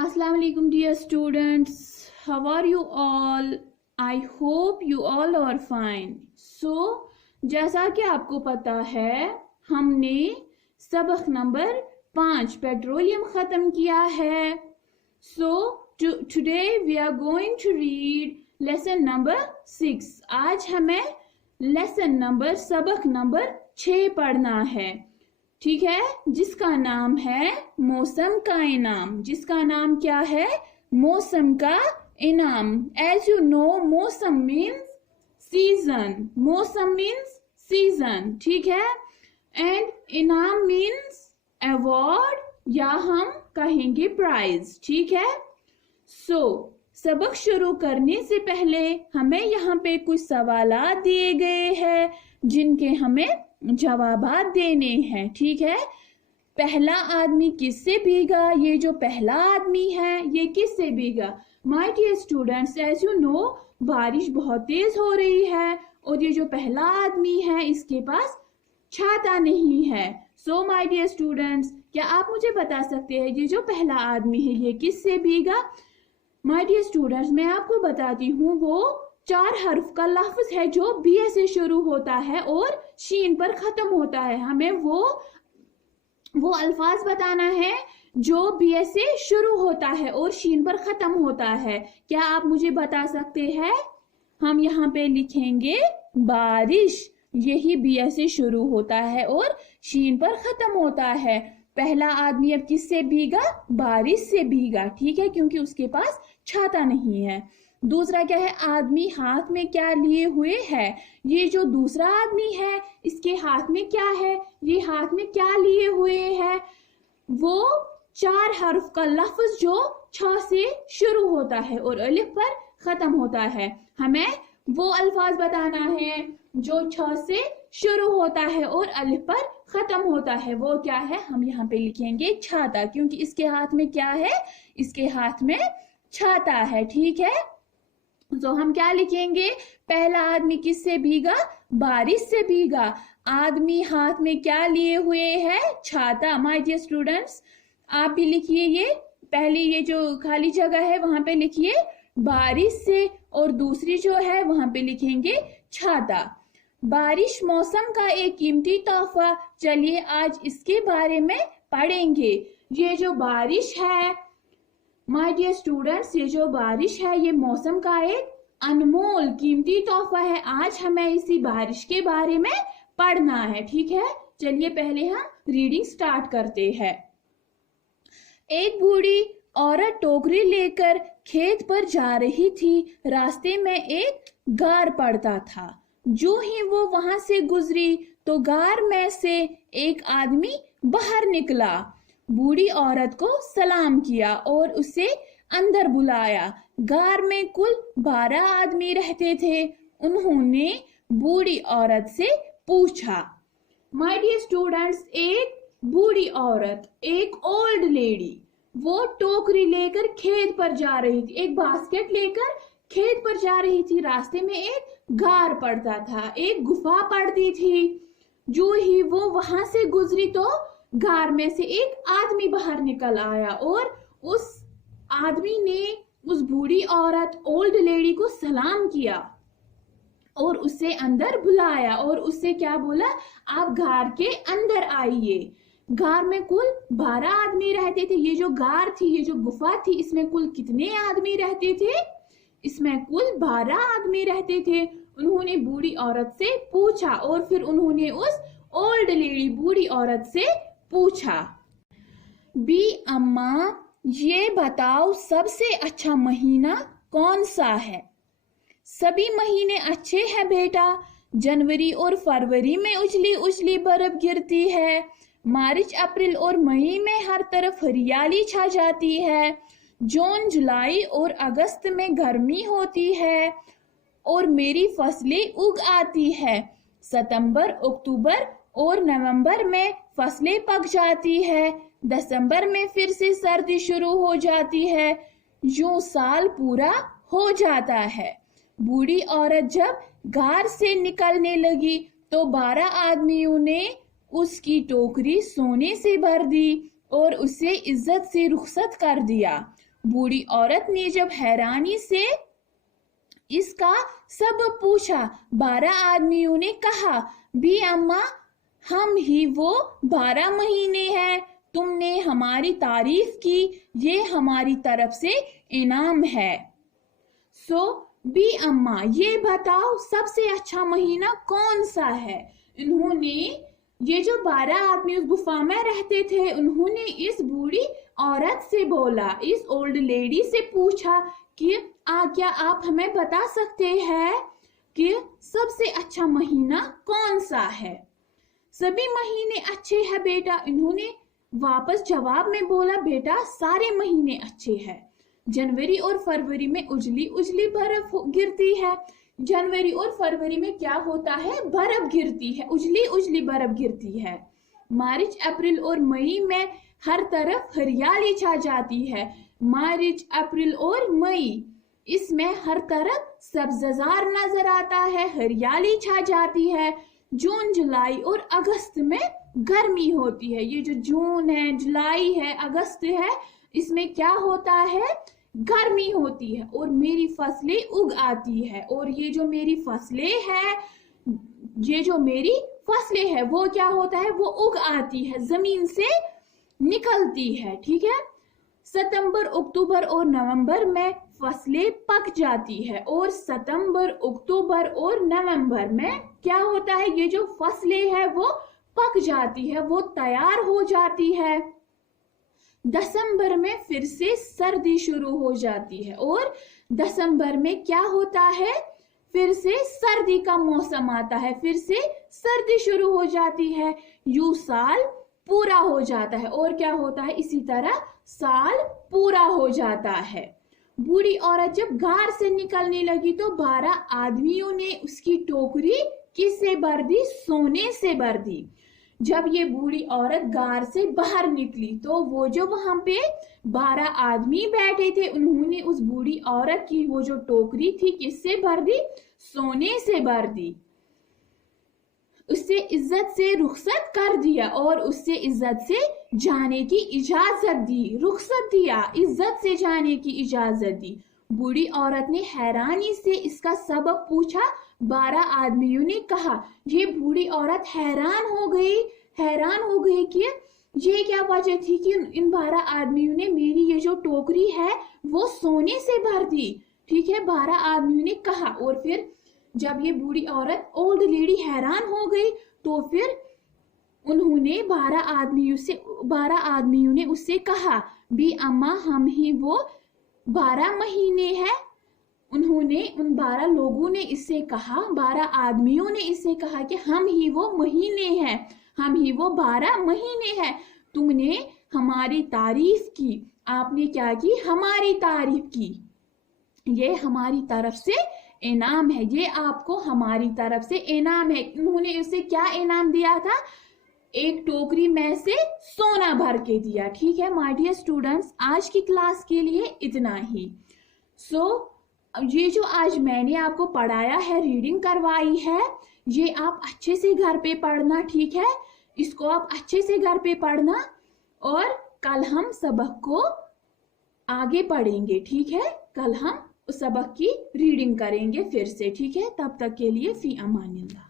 Assalamu alaikum dear students, how are you all? I hope you all are fine. So जैसा कि आपको पता है हमने सबक नंबर 5 पेट्रोलियम खत्म किया है. So today we are going to read lesson number 6. आज हमें lesson number सबक नंबर 6 पढ़ना है, ठीक है, जिसका नाम है मौसम का इनाम. जिसका नाम क्या है? मौसम का इनाम. एज यू नो मौसम मीन्स सीजन. मौसम मीन्स सीजन, ठीक है. एंड इनाम मीन्स अवार्ड या हम कहेंगे प्राइज, ठीक है. सो सबक शुरू करने से पहले हमें यहाँ पे कुछ सवालात दिए गए हैं जिनके हमें जवाबात देने हैं, ठीक है. पहला आदमी किससे भीगा? ये जो पहला आदमी है ये किससे भीगा? My dear students, as you know बारिश बहुत तेज हो रही है और ये जो पहला आदमी है इसके पास छाता नहीं है. सो माय डियर स्टूडेंट्स, क्या आप मुझे बता सकते हैं ये जो पहला आदमी है ये किससे भीगा? माय डियर स्टूडेंट्स, मैं आपको बताती हूँ वो 4 हर्फ का लफ्ज है जो बी से शुरू होता है और शीन पर खत्म होता है. हमें वो अल्फाज बताना है जो बी से शुरू होता है और शीन पर खत्म होता है. क्या आप मुझे बता सकते हैं? हम यहाँ पे लिखेंगे बारिश. यही बी से शुरू होता है और शीन पर खत्म होता है. पहला आदमी अब किससे भीगा? बारिश से भीगा, ठीक है, क्योंकि उसके पास छाता नहीं है. दूसरा क्या है? आदमी हाथ में क्या लिए हुए है? ये जो दूसरा आदमी है इसके हाथ में क्या है? ये हाथ में क्या लिए हुए है? वो 4 हर्फ का लफ्ज जो छ से शुरू होता है और अलिफ पर खत्म होता है. हमें वो अल्फाज बताना है जो छ से शुरू होता है और अलिफ पर खत्म होता है. वो क्या है? हम यहाँ पे लिखेंगे छाता, क्योंकि इसके हाथ में क्या है? इसके हाथ में छाता है, ठीक है. तो हम क्या लिखेंगे? पहला आदमी किससे भीगा? बारिश से भीगा. आदमी हाथ में क्या लिए हुए है? छाता. माय डियर स्टूडेंट्स, आप भी लिखिए, ये पहली ये जो खाली जगह है वहां पे लिखिए बारिश से और दूसरी जो है वहां पे लिखेंगे छाता. बारिश मौसम का एक कीमती तोहफा. चलिए आज इसके बारे में पढ़ेंगे. ये जो बारिश है माय डियर स्टूडेंट्स, ये जो बारिश है ये मौसम का एक अनमोल कीमती तोहफा है. आज हमें इसी बारिश के बारे में पढ़ना है, ठीक है. चलिए पहले हम रीडिंग स्टार्ट करते हैं. एक बूढ़ी औरत टोकरी लेकर खेत पर जा रही थी. रास्ते में एक गार पड़ता था. जो ही वो वहां से गुजरी तो गार में से एक आदमी बाहर निकला. बूढ़ी औरत को सलाम किया और उसे अंदर बुलाया. गार में कुल 12 आदमी रहते थे. उन्होंने बूढ़ी औरत से पूछा. माय डियर स्टूडेंट्स, एक बूढ़ी औरत, एक ओल्ड लेडी, वो टोकरी लेकर खेत पर जा रही थी. एक बास्केट लेकर खेत पर जा रही थी. रास्ते में एक गार पड़ता था, एक गुफा पड़ती थी. जो ही वो वहां से गुजरी तो गार में से एक आदमी बाहर निकल आया और उस आदमी ने उस बूढ़ी औरत ओल्ड लेडी को सलाम किया और उसे अंदर बुलाया और उससे क्या बोला? आप गार के अंदर आइए. गार में कुल 12 आदमी रहते थे. ये जो गार थी, ये जो गुफा थी, इसमें कुल कितने आदमी रहते थे? इसमें कुल 12 आदमी रहते थे. उन्होंने बूढ़ी औरत से पूछा और फिर उन्होंने उस ओल्ड लेडी बूढ़ी औरत से पूछा, बी अम्मा ये बताओ सबसे अच्छा महीना कौन सा है? सभी महीने अच्छे हैं बेटा. जनवरी और फरवरी में उजली उजली बर्फ गिरती है. मार्च अप्रैल और मई में हर तरफ हरियाली छा जाती है. जून जुलाई और अगस्त में गर्मी होती है और मेरी फसलें उग आती है. सितंबर अक्टूबर और नवंबर में फसलें पक जाती है. दिसंबर में फिर से सर्दी शुरू हो जाती है. यूं साल पूरा हो जाता है. बूढ़ी औरत जब गार से निकलने लगी तो 12 आदमियों ने उसकी टोकरी सोने से भर दी और उसे इज्जत से रुखसत कर दिया. बूढ़ी औरत ने जब हैरानी से इसका सबब पूछा, 12 आदमियों ने कहा, भी अम्मा, हम ही वो 12 महीने हैं। तुमने हमारी तारीफ की, ये हमारी तरफ से इनाम है। बी अम्मा, ये बताओ सबसे अच्छा महीना कौन सा है? इन्होंने, ये जो 12 आदमी उस गुफा में रहते थे, उन्होंने इस बूढ़ी औरत से बोला, इस ओल्ड लेडी से पूछा कि क्या आप हमें बता सकते हैं कि सबसे अच्छा महीना कौन सा है? सभी महीने अच्छे हैं बेटा। इन्होंने वापस जवाब में बोला, बेटा सारे महीने अच्छे हैं। जनवरी और फरवरी में उजली उजली बर्फ गिरती है। जनवरी और फरवरी में क्या होता है? बर्फ गिरती है, उजली उजली बर्फ गिरती है। मार्च, अप्रैल और मई में हर तरफ हरियाली छा जाती है। मार्च, अप्रैल और मई, इसमें हर तरफ सब्ज़ार नजर आता है, हरियाली छा जाती है। जून, जुलाई और अगस्त में गर्मी होती है। ये जो जून है, जुलाई है, अगस्त है, इसमें क्या होता है? गर्मी होती है और मेरी फसलें उग आती है। और ये जो मेरी फसलें हैं, ये जो मेरी फसलें हैं, वो क्या होता है? वो उग आती है, जमीन से निकलती है। ठीक है। सितंबर, अक्टूबर और नवंबर में फसलें पक जाती है। और सितंबर, अक्टूबर और नवंबर में क्या होता है? ये जो फसलें हैं वो पक जाती है, वो तैयार हो जाती है। दिसंबर में फिर से सर्दी शुरू हो जाती है और दिसंबर में क्या होता है? फिर से सर्दी का मौसम आता है, फिर से सर्दी शुरू हो जाती है। यूं साल पूरा हो जाता है और क्या होता है? इसी तरह साल पूरा हो जाता है। बूढ़ी औरत जब गार से निकलने लगी तो 12 आदमियों ने उसकी टोकरी किससे भर दी? सोने से भर दी। जब ये बूढ़ी औरत गार से बाहर निकली तो वो जो वहां पे 12 आदमी बैठे थे, उन्होंने उस बूढ़ी औरत की वो जो टोकरी थी किससे भर दी? सोने से भर दी। उससे इज्जत से रुखसत कर दिया और उससे इज्जत से जाने की इजाजत दी। रुखसत दिया, इज्जत से जाने की इजाजत दी। बूढ़ी औरत ने हैरानी से इसका सबब पूछा। 12 आदमियों ने कहा। ये बूढ़ी औरत हैरान हो गई कि ये क्या वजह थी कि इन 12 आदमियों ने मेरी ये जो टोकरी है वो सोने से भर दी। ठीक है, 12 आदमियों ने कहा। और फिर जब ये बूढ़ी औरत, ओल्ड लेडी, हैरान हो गई तो फिर उन्होंने 12 आदमियों ने उससे कहा, भी अम्मा, हम ही वो 12 महीने हैं। उन्होंने, उन 12 लोगों ने इससे कहा, 12 आदमियों ने इससे कहा कि हम ही वो महीने हैं, हम ही वो 12 महीने हैं। तुमने हमारी तारीफ की। आपने क्या की? हमारी तारीफ की। ये हमारी तरफ से इनाम है, ये आपको हमारी तरफ से इनाम है। उन्होंने उसे क्या इनाम दिया था? एक टोकरी में से सोना भर के दिया। ठीक है माय डियर स्टूडेंट्स, आज की क्लास के लिए इतना ही। ये जो आज मैंने आपको पढ़ाया है, रीडिंग करवाई है, ये आप अच्छे से घर पे पढ़ना। ठीक है, इसको आप अच्छे से घर पे पढ़ना और कल हम सबक को आगे पढ़ेंगे। ठीक है, कल हम उस सबक की रीडिंग करेंगे फिर से। ठीक है, तब तक के लिए फी अमानिल्लाह।